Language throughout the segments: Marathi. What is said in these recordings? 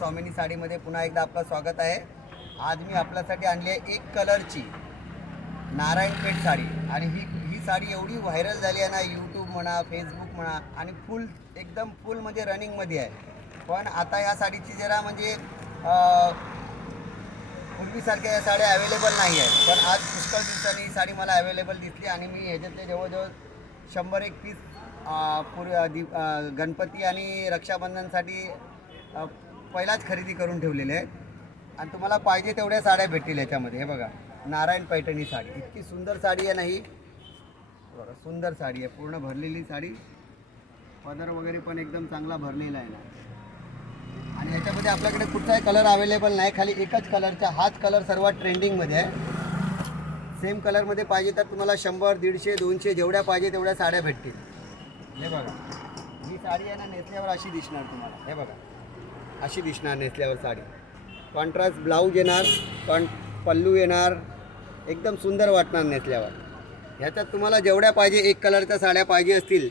स्वामिनी साडीमध्ये पुन्हा एकदा आपलं स्वागत आहे। आज मी आपल्यासाठी आणली आहे एक कलरची नारायणपेठ साडी आणि ही साडी एवढी व्हायरल झाली आहे ना, यूट्यूब म्हणा, फेसबुक म्हणा आणि एकदम फुल म्हणजे रनिंगमध्ये आहे। पण आता या साडीची जरा म्हणजे पूर्वीसारख्या या साड्या अवेलेबल नाही आहेत, पण आज पुष्कळ दिवसांनी ही साडी मला अवेलेबल दिसली आणि मी ह्याच्यातले जवळजवळ 100-1 पीस गणपती आणि रक्षाबंधनसाठी पहिलाच खरेदी करून ठेवलेले आहेत आणि तुम्हाला पाहिजे तेवढ्या साड्या भेटतील याच्यामध्ये। हे बघा, नारायण पैठणी साडी, इतकी सुंदर साडी आहे नाही, बघा सुंदर साडी आहे, पूर्ण भरलेली साडी, पदर वगैरे पण एकदम चांगला भरलेला आहे ना। आणि ह्याच्यामध्ये आपल्याकडे कुठलाही कलर अवेलेबल नाही, खाली एकच कलरचा, हाच कलर सर्वात ट्रेंडिंगमध्ये आहे। सेम कलरमध्ये पाहिजे तर तुम्हाला 100, 150, 200 जेवढ्या पाहिजे तेवढ्या साड्या भेटतील। हे बघा, ही साडी आहे ना, नेसल्यावर अशी दिसणार तुम्हाला। हे बघा, अशी दिसणार नेसल्यावर साडी, कॉन्ट्रास्ट ब्लाऊज येणार, पल्लू येणार, एकदम सुंदर वाटणार नेसल्यावर। ह्याच्यात तुम्हाला जेवढ्या पाहिजे, एक कलरच्या साड्या पाहिजे असतील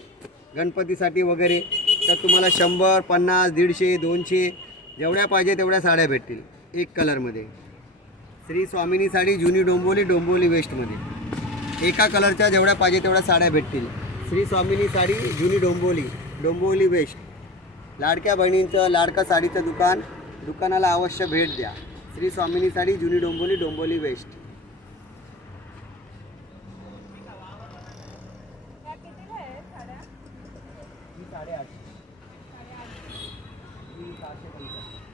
गणपतीसाठी वगैरे तर तुम्हाला 100, 50, 150, 200 जेवढ्या पाहिजे तेवढ्या साड्या भेटतील एक कलरमध्ये। श्री स्वामिनी साडी, जुनी डोंबिवली वेस्टमध्ये एका कलरच्या जेवढ्या पाहिजे तेवढ्या साड्या भेटतील। श्री स्वामिनी साडी, जुनी डोंबिवली वेस्ट, लाडक्या बहिणींचं लाडका साडीचं दुकानाला अवश्य भेट द्या। श्री स्वामिनी साडी, जुनी डोंबिवली वेस्ट। ही 850, ही 750।